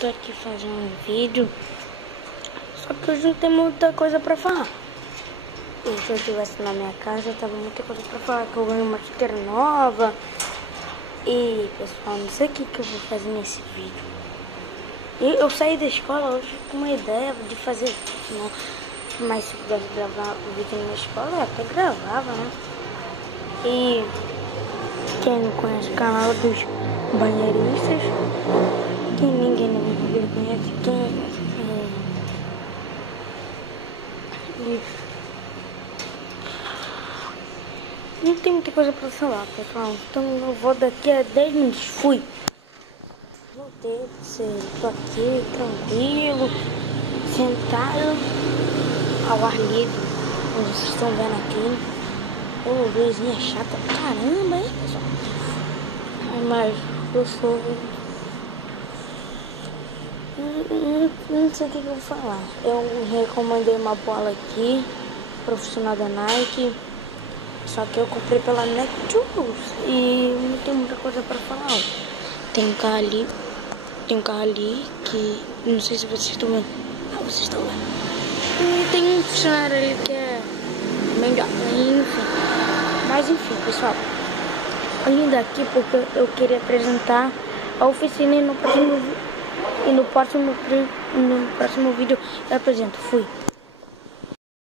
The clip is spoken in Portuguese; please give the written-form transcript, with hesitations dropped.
Tô aqui fazendo um vídeo, só que hoje não tem muita coisa pra falar. E se eu estivesse na minha casa, tava muita coisa pra falar, que eu ganhei uma chuteira nova. E pessoal, não sei o que eu vou fazer nesse vídeo. E eu saí da escola hoje com uma ideia de fazer vídeo, né? Mas se eu pudesse gravar o vídeo na escola, eu até gravava, né? E quem não conhece o canal dos banheiristas, que ninguém na minha família conhece, não tem muita coisa pra falar, pessoal. Então eu vou daqui a 10 minutos. Fui. Voltei, tô aqui tranquilo, sentado ao ar livre, como vocês estão vendo aqui. Ô, luzinha chata pra caramba, hein, pessoal? Mas eu sou... Não sei o que eu vou falar. Eu recomendei uma bola aqui, profissional da Nike. Só que eu comprei pela Netshoes e não tem muita coisa pra falar. Tem um carro ali que não sei se vocês estão vendo. Ah, vocês estão vendo. E tem um funcionário ali que é melhor, enfim. Mas enfim, pessoal, eu vim daqui porque eu queria apresentar a oficina e no próximo vídeo eu apresento. Fui.